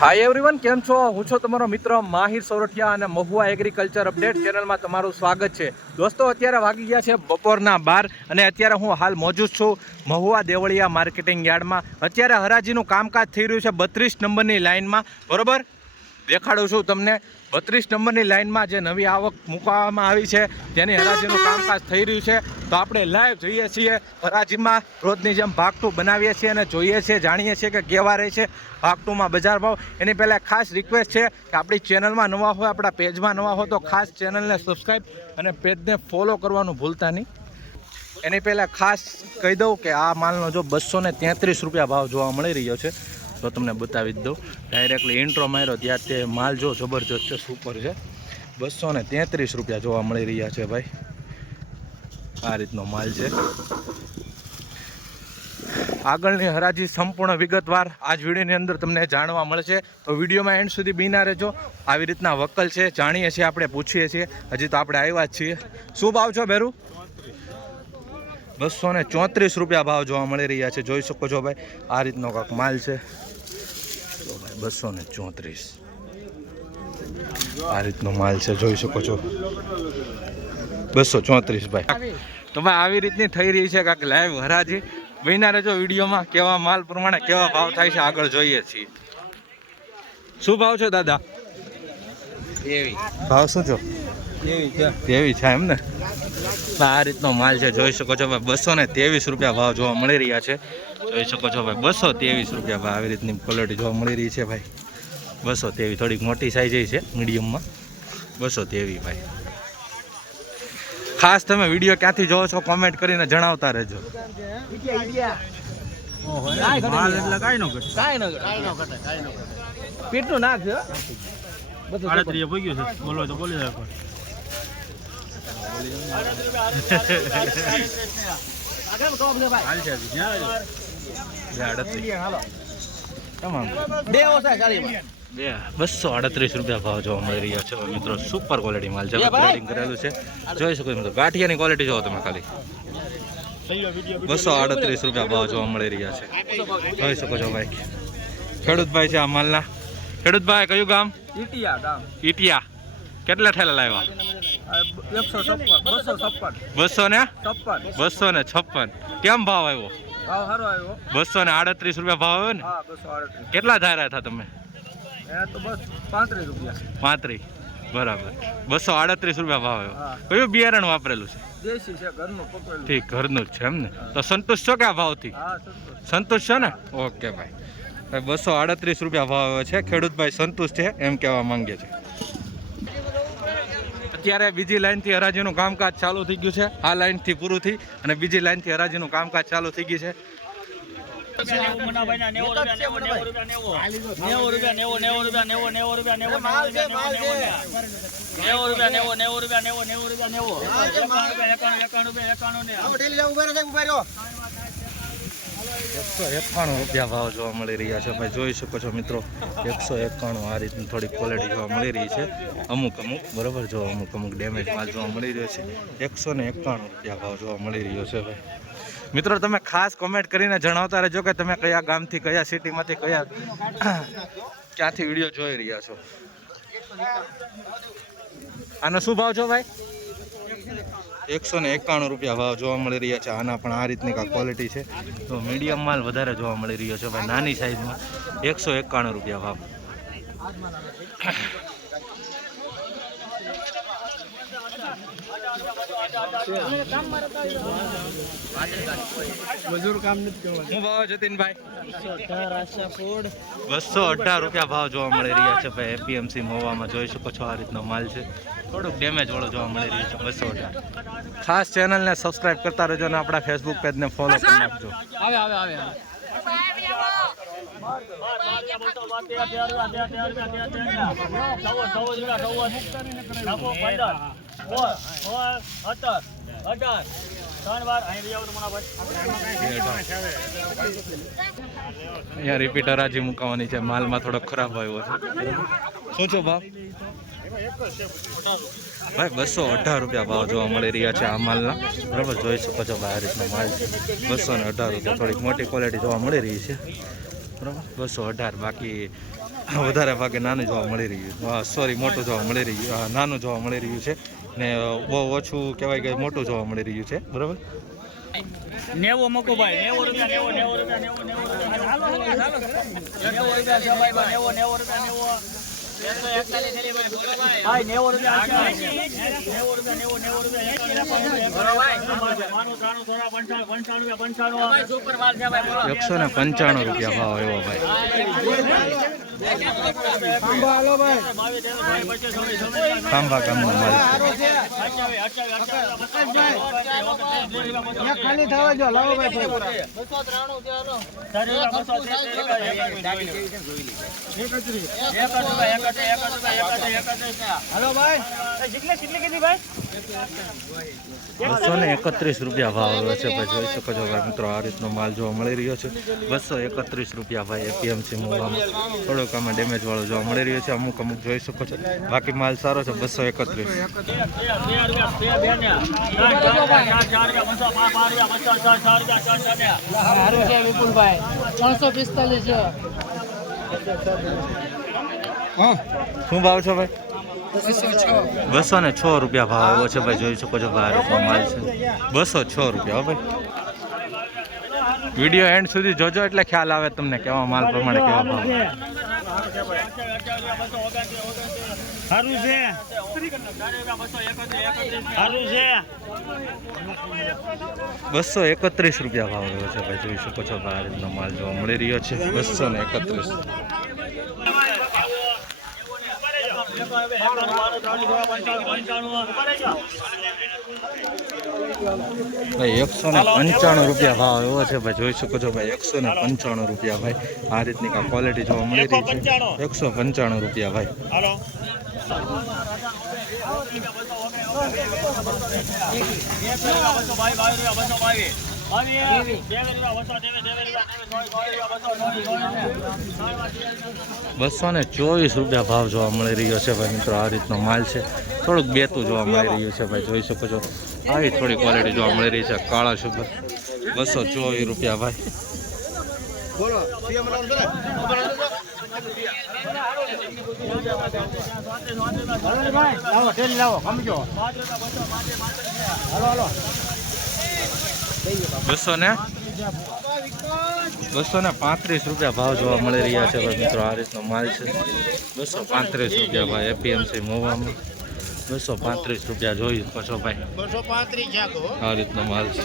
Hi everyone, કેમ છો? હું છું તમારો મિત્ર માહિર સોરઠિયા અને મહુવા એગ્રીકલ્ચર અપડેટ ચેનલમાં તમારું સ્વાગત છે. દોસ્તો, અત્યારે વાગી ગયા છે બપોરના 12 અને અત્યારે હું હાલ મોજૂદ છું મહુવા દેવળિયા માર્કેટિંગ યાર્ડમાં. અત્યારે હરાજીનું કામકાજ થઈ રહ્યું છે 32 નંબરની લાઇનમાં, બરોબર? દેખાડું છું તમને 32 નંબરની લાઇનમાં જે નવી આવક મૂકવામાં આવી છે તેની હરાજીનું કામકાજ થઈ રહ્યું છે. તો આપણે લાઈવ જોઈએ છીએ હરાજીમાં, રોજની જેમ ભાગ 2 બનાવીએ છીએ અને જોઈએ છીએ, જાણીએ છીએ કે કેવા રહે છે ભાગ 2માં બજાર ભાવ. એની પહેલાં ખાસ રિક્વેસ્ટ છે કે આપણી ચેનલમાં નવા હોય, આપણા પેજમાં નવા હોય તો ખાસ ચેનલને સબસ્ક્રાઈબ અને પેજને ફોલો કરવાનું ભૂલતા નહીં. એની પહેલાં ખાસ કહી દઉં કે આ માલનો જો 233 રૂપિયા ભાવ જોવા મળી રહ્યો છે. તો તમને બતાવી જ દઉં, ડાયરેક્ટલી ઇન્ટ્રો માર્યો ત્યાં તે માલ જો જબરજસ્ત છે, સુપર છે. 233 રૂપિયા જોવા મળી રહ્યા છે ભાઈ. આ રીતનો માલ છે. આગળની હરાજી સંપૂર્ણ વિગતવાર આજ વિડીયોની અંદર તમને જાણવા મળશે, તો વિડીયોમાં એન્ડ સુધી બિના રહેજો. આવી રીતના વકલ છે, જાણીએ છીએ, આપણે પૂછીએ છીએ. હજી તો આપણે આવ્યા જ છીએ. શું ભાવ છો બેરું? 234 રૂપિયા ભાવ જોવા મળી રહ્યા છે. જોઈ શકો છો ભાઈ, આ રીતનો કાંક માલ છે. તો ભાઈ 234 આ રીતનો માલ છે, જોઈ શકો છો. 234 ભાઈ. તો ભાઈ આવી રીતની થઈ રહી છે કાંક લાઈવ હરાજી. બન્યા રહેજો વિડીયોમાં, કેવા માલ પ્રમાણે કેવા ભાવ થાય છે આગળ જોઈએ છીએ. શું ભાવ છે દાદા? ભાવ શું છો? તેવી છે એમ ને? આ રીતનો માલ છે, જોઈ શકો છો ભાઈ. 223 રૂપિયા ભાવ જોવા મળી રહ્યા છે. જોઈ શકો છો ભાઈ, 223 રૂપિયા ભાવ. આવી રીતની ક્વોલિટી જોવા મળી રહી છે ભાઈ. 223, થોડીક મોટી સાઈઝ છે મીડિયમમાં. 223 ભાઈ. ખાસ તમે વિડીયો ક્યાંથી જોવો છો કોમેન્ટ કરીને જણાવતા રહેજો. પીઠનું નાખ બોલો તો બોલી રાખો. તમામ 238 રૂપિયા ભાવ જોવા મળી રહ્યા છે મિત્રો. સુપર ક્વોલિટી માલ છે, રેડિંગ કરેલું છે. જોઈ શકો મિત્રો, ગાંઠિયાની ક્વોલિટી જોવો તમે ખાલી. 238 રૂપિયા ભાવ જોવા મળી રહ્યા છે. જોઈ શકો છો ભાઈ. ખેડૂતભાઈ છે આ માલના. ખેડૂતભાઈ કયું ગામ? ઈટિયા. કેટલા ઠેલા લાવ્યા? 256. કેમ ભાવ આવ્યો? 238 રૂપિયા ભાવ આવ્યો ને? કેટલા ધાર્યા હતા તમે? 35. બરાબર. 238 રૂપિયા ભાવ આવ્યો. કયું બિયારણ વાપરેલું છે? ઠીક, ઘરનું જ છે એમ ને? તો સંતુષ્ટ છો કે આ ભાવથી? સંતુષ્ટ છો ને? ઓકે ભાઈ. 238 રૂપિયા ભાવ આવ્યો છે. ખેડૂતભાઈ સંતુષ્ટ છે એમ કહેવા માંગે છે. અત્યારે બીજી લાઈનથી હરાજીનું કામકાજ ચાલુ થઈ ગયું છે. આ લાઈનથી પૂરું થઈ અને બીજી લાઈનથી હરાજીનું કામકાજ ચાલુ થઈ ગયું છે. ₹191 ભાવ જોવા મળી રહ્યા છે ભાઈ. જોઈ શકો છો મિત્રો, 191. આ રીતની થોડી ક્વોલિટી જોવા મળી રહી છે. અમુક બરોબર, જો અમુક ડેમેજ માલ જોવા મળી રહ્યો છે. ₹191 ભાવ જોવા મળી રહ્યો છે ભાઈ. મિત્રો તમે ખાસ કોમેન્ટ કરીને જણાવતા રહેજો કે તમે કયા ગામથી, કયા સિટીમાંથી, ક્યાંથી વિડીયો જોઈ રહ્યા છો. આનો શું ભાવ છો ભાઈ? ₹191 ભાવ જોવા મળી રહ્યા છે. આના પણ આ રીતની કાંઈ ક્વોલિટી છે. તો મીડિયમ માલ વધારે જોવા મળી રહ્યો છે ભાઈ. નાની સાઈઝમાં ₹191 ભાવ. મજૂર કામ નથી કરવાનું. શું ભાવ જતીનભાઈ? 218 રૂપિયા ભાવ જોવા મળી રહ્યા છે ભાઈ. એપીએમસી મહુવામાં જોઈ શકો છો આ રીતનો માલ છે. થોડુંક ડેમેજ વાળો જોવા મળી રહ્યો છે. 218. ખાસ ચેનલને સબસ્ક્રાઇબ કરતા રહેજો અને આપણા ફેસબુક પેજને ફોલો કરી નાખજો. અહીંયા રિપીટ હરાજી મુકાવાની છે. માલમાં થોડો ખરાબ આવ્યો છે. શું છો ભાવ? ભાઈ 218 રૂપિયા ભાવ જોવા મળી રહ્યા છે આ માલના. બરાબર, જોઈ શકો છો ભાઈ આ રીતનો માલ છે. 218 રૂપિયા. થોડીક મોટી ક્વોલિટી જોવા મળી રહી છે. બરાબર, 218. બાકી વધારે ભાગે નાનું જોવા મળી રહ્યું, સોરી મોટું જોવા મળી રહ્યું, નાનું જોવા મળી રહ્યું છે ને બહુ ઓછું કહેવાય કે મોટું જોવા મળી રહ્યું છે, બરાબર. 90 મૂકો ભાઈ, 90 રૂપિયા, 90 રૂપિયા. ભાઈ 90 રૂપિયા 195 રૂપિયા ભાવ આવ્યો ભાઈ. ખાંભા ગામનો માલ છે. हेलो भाई कितने कितनी भाई 231 રૂપિયા ભાવ આવ્યો છે ભાઈ. જોઈ શકો છો ભાઈ મિત્રો, આ રીતનો માલ જોવા મળી રહ્યો છે. 231 રૂપિયા ભાઈ. એપીએમસી મૂવામાં થોડોક આમાં ડેમેજ વાળો જોવા મળી રહ્યો છે. અમુક જોઈ શકો છો, બાકી માલ સારો છે. 231. વિપુલભાઈ 345 છે. શું ભાવ છે ભાઈ? 206 રૂપિયા ભાવ આવ્યો છે ભાઈ. જોઈ શકો છો ભાઈ, આ રીતનો માલ છે. 206 રૂપિયા ભાઈ. વિડીયો એન્ડ સુધી જોજો એટલે ખ્યાલ આવે તમને કેવા માલ પ્રમાણે કેવા ભાવ. સારું છે, સારું છે. 231 રૂપિયા ભાવ આવ્યો છે ભાઈ. જોઈ શકો છો ભાઈ, આ રીતનો માલ જોવા મળી રહ્યો છે. 231. ભાઈ 195 રૂપિયા ભાવ એવો છે ભાઈ. જોઈ શકો છો ભાઈ, 195 રૂપિયા ભાઈ. આ રીતની ક્વોલિટી જોવા મળી રહી છે. 195 રૂપિયા ભાઈ. ₹224 રૂપિયા ભાવ જોવા મળી રહ્યો છે ભાઈ મિત્રો. આ રીતનો માલ છે. થોડુંક બેતું જોવા મળી રહ્યું છે ભાઈ. જોઈ શકો છો, આવી થોડી ક્વોલિટી જોવા મળી રહી છે. કાળા શુગર 224 રૂપિયા ભાઈ. ₹235 રૂપિયા ભાવ જોવા મળી રહ્યા છે ભાઈ મિત્રો. આ રીતનો માલ છે. 235 રૂપિયા ભાઈ. એપીએમસી મોવામાં 235 રૂપિયા જોઈ શકો છો ભાઈ. 235 આ રીતનો માલ છે.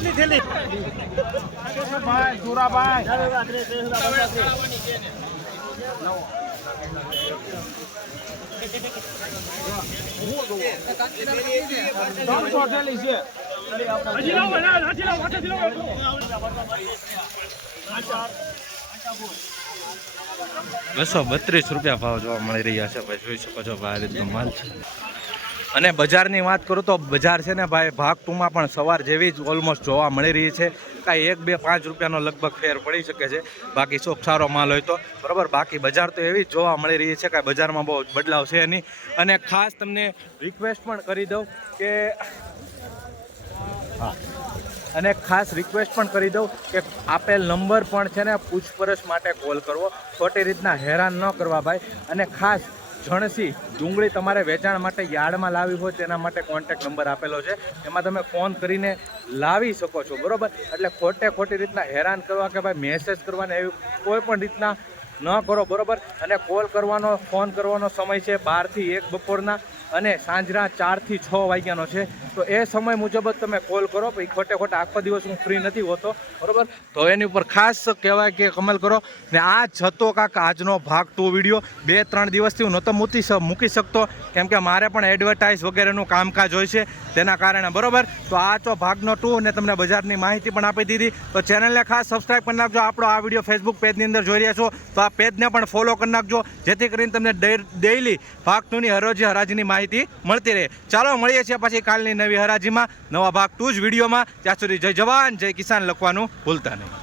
₹232 રૂપિયા ભાવ જોવા મળી રહ્યા છે ભાઈ. જોઈ શકો છો ભાઈ, આ રીતનો માલ છે. અને બજારની વાત કરું તો બજાર છે ને ભાઈ, ભાગ ટુમાં પણ સવાર જેવી જ ઓલમોસ્ટ જોવા મળી રહી છે. કાંઈ 1, 2, 5 રૂપિયાનો લગભગ ફેર પડી શકે છે, બાકી શોખ સારો માલ હોય તો બરાબર. બાકી બજાર તો એવી જ જોવા મળી રહી છે, કાંઈ બજારમાં બહુ બદલાવ છે નહીં. અને ખાસ તમને રિક્વેસ્ટ પણ કરી દઉં કે અને ખાસ રિક્વેસ્ટ પણ કરી દઉં કે આપેલ નંબર પણ છે ને પૂછપરછ માટે કોલ કરવો, ખોટી રીતના હેરાન ન કરવા ભાઈ. અને ખાસ જણસી ડુંગળી તમારે વેચાણ માટે યાર્ડમાં લાવી હોય તેના માટે કોન્ટેક્ટ નંબર આપેલો છે, એમાં તમે ફોન કરીને લાવી શકો છો બરાબર. એટલે ખોટી રીતના હેરાન કરવા કે ભાઈ મેસેજ કરવાને એવી કોઈ પણ રીતના ન કરો બરાબર. અને કોલ કરવાનો, ફોન કરવાનો સમય છે 12 થી 1 બપોરના અને સાંજના 4 થી 6 વાગ્યાનો છે. તો એ સમય મુજબ જ તમે કોલ કરો. પછી ખોટા આખો દિવસ હું ફ્રી નથી હોતો બરાબર. તો એની ઉપર ખાસ કહેવાય કે અમલ કરો. ને આ જ હતો કાંક આજનો ભાગ 2 વિડીયો. 2-3 દિવસથી હું નહોતો મૂકી શકતો, કેમ કે મારે પણ એડવર્ટાઇઝ વગેરેનું કામકાજ હોય છે તેના કારણે બરાબર. તો આ તો ભાગનો 2 અને તમને બજારની માહિતી પણ આપી દીધી. તો ચેનલને ખાસ સબસ્ક્રાઈબ કરી નાખજો. આપણો આ વિડીયો ફેસબુક પેજની અંદર જોઈ રહ્યા છો તો આ પેજને પણ ફોલો કરી નાખજો, જેથી કરીને તમને ડેઈલી ભાગ 2ની હરાજીની માહિતી મળતી રહે. ચાલો મળીએ છીએ પછી કાલની નવી હરાજીમાં, નવા ભાગ 2 જ વિડીયોમાં. ત્યાં સુધી જય જવાન જય કિસાન લખવાનું ભૂલતા નહીં.